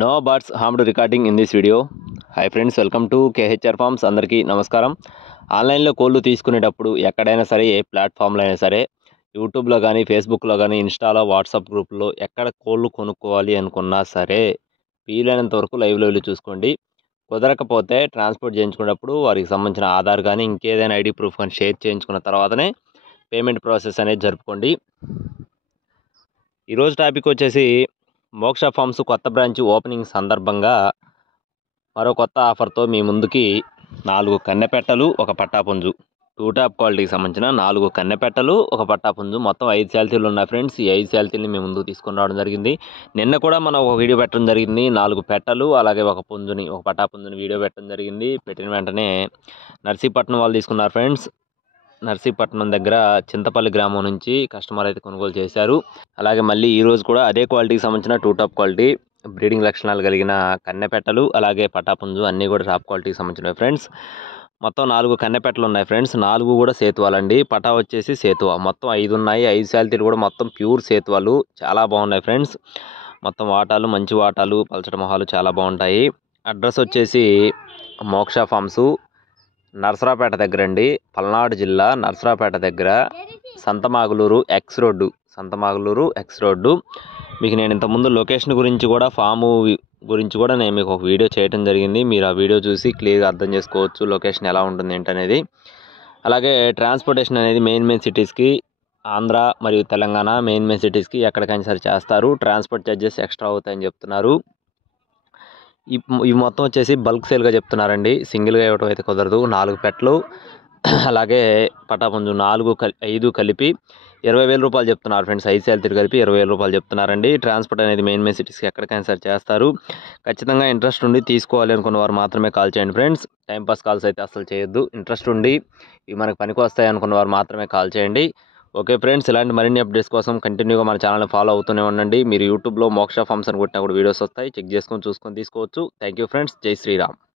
No birds harmed recording in this video. Hi friends, welcome to KHR farms. అందరికీ నమస్కారం. ఆన్లైన్లో కోళ్ళు తీసుకునేటప్పుడు ఎక్కడైనా సరే, ఏ ప్లాట్ఫామ్లో అయినా సరే, యూట్యూబ్లో కానీ, ఫేస్బుక్లో కానీ, ఇన్స్టాలో, వాట్సాప్ గ్రూప్లో ఎక్కడ కోళ్ళు కొనుక్కోవాలి అనుకున్నా సరే, వీలైనంత వరకు లైవ్లో వెళ్ళి చూసుకోండి. కుదరకపోతే ట్రాన్స్పోర్ట్ చేయించుకునేటప్పుడు వారికి సంబంధించిన ఆధార్ కానీ, ఇంకేదైనా ఐడి ప్రూఫ్ కానీ షేర్ చేయించుకున్న తర్వాతనే పేమెంట్ ప్రాసెస్ అనేది జరుపుకోండి. ఈరోజు టాపిక్ వచ్చేసి మోక్ష ఫార్మ్స్ కొత్త బ్రాంచ్ ఓపెనింగ్ సందర్భంగా మరో కొత్త ఆఫర్తో మీ ముందుకి 4 కన్నెపెట్టలు, ఒక పట్టాపుంజు, 2 టాప్ క్వాలిటీకి సంబంధించిన 4 కన్నెపెట్టలు, ఒక పట్టాపుంజు, మొత్తం 5 శాలరీలు ఉన్నాయి ఫ్రెండ్స్. ఈ 5 శాలరీని మీ ముందుకు తీసుకొని రావడం జరిగింది. నిన్న కూడా మనం ఒక వీడియో పెట్టడం జరిగింది. 4 పెట్టలు అలాగే ఒక పుంజుని, ఒక పట్టాపుంజుని వీడియో పెట్టడం జరిగింది. పెట్టిన వెంటనే నర్సీపట్నం వాళ్ళు తీసుకున్నారు ఫ్రెండ్స్. నర్సీపట్నం దగ్గర చింతపల్లి గ్రామం నుంచి కస్టమర్ అయితే కొనుగోలు చేశారు. అలాగే మళ్ళీ ఈరోజు కూడా అదే క్వాలిటీకి సంబంధించిన 2 టాప్ క్వాలిటీ బ్రీడింగ్ లక్షణాలు కలిగిన కన్నెపెట్టలు అలాగే పటాపుంజు అన్నీ కూడా టాప్ క్వాలిటీకి సంబంధించినవి ఫ్రెండ్స్. మొత్తం 4 కన్నెపెట్టలు ఉన్నాయి ఫ్రెండ్స్. 4 కూడా సేతువాలండి. పటా వచ్చేసి సేతువా. మొత్తం 5 ఉన్నాయి. 5 శాలరీలు కూడా మొత్తం ప్యూర్ సేతువాలు. చాలా బాగున్నాయి ఫ్రెండ్స్. మొత్తం వాటాలు, మంచి వాటాలు, పలచట మొహాలు చాలా బాగుంటాయి. అడ్రస్ వచ్చేసి మోక్ష ఫార్మ్స్, నర్సరాపేట దగ్గర అండి. పల్నాడు జిల్లా నర్సరాపేట దగ్గర సంతమాగులూరు ఎక్స్ రోడ్డు. మీకు నేను ఇంతకుముందు లొకేషన్ గురించి కూడా, ఫాము గురించి కూడా నేను మీకు ఒక వీడియో చేయడం జరిగింది. మీరు ఆ వీడియో చూసి క్లియర్గా అర్థం చేసుకోవచ్చు లొకేషన్ ఎలా ఉంటుంది ఏంటనేది. అలాగే ట్రాన్స్పోర్టేషన్ అనేది మెయిన్ సిటీస్కి, ఆంధ్ర మరియు తెలంగాణ మెయిన్ సిటీస్కి ఎక్కడికైనా సరే చేస్తారు. ట్రాన్స్పోర్ట్ ఛార్జెస్ ఎక్స్ట్రా అవుతాయని చెప్తున్నారు. ఇవి మొత్తం వచ్చేసి బల్క్ సేల్గా చెప్తున్నారండి. సింగిల్గా ఇవ్వడం అయితే కుదరదు. 4 పెట్టలు అలాగే పటాపుంజు 5 కలిపి 20,000 రూపాయలు చెప్తున్నారు ఫ్రెండ్స్. 5 శాలరీలు కలిపి 20,000 రూపాయలు చెప్తున్నారండి. ట్రాన్స్పోర్ట్ అనేది మెయిన్ సిటీస్కి ఎక్కడికైనా సరే చేస్తారు. ఖచ్చితంగా ఇంట్రెస్ట్ ఉండి తీసుకోవాలి అనుకున్న వారు మాత్రమే కాల్ చేయండి ఫ్రెండ్స్. టైంపాస్ కాల్స్ అయితే అసలు చేయొద్దు. ఇంట్రెస్ట్ ఉండి ఇవి మనకు పనికి వస్తాయి అనుకున్న వారు మాత్రమే కాల్ చేయండి. ఓకే ఫ్రెండ్స్, ఇలాంటి మరిన్ని అప్డేట్స్ కోసం కంటిన్యూగా మన ఛానల్ని ఫాలో అవుతూనే ఉండండి. మీరు యూట్యూబ్లో మోక్ష ఫార్మ్స్ అని కొట్టినా కూడా వీడియోస్ వస్తాయి. చెక్ చేసుకొని చూసుకొని తీసుకోవచ్చు. Thank you friends. జై శ్రీరామ్.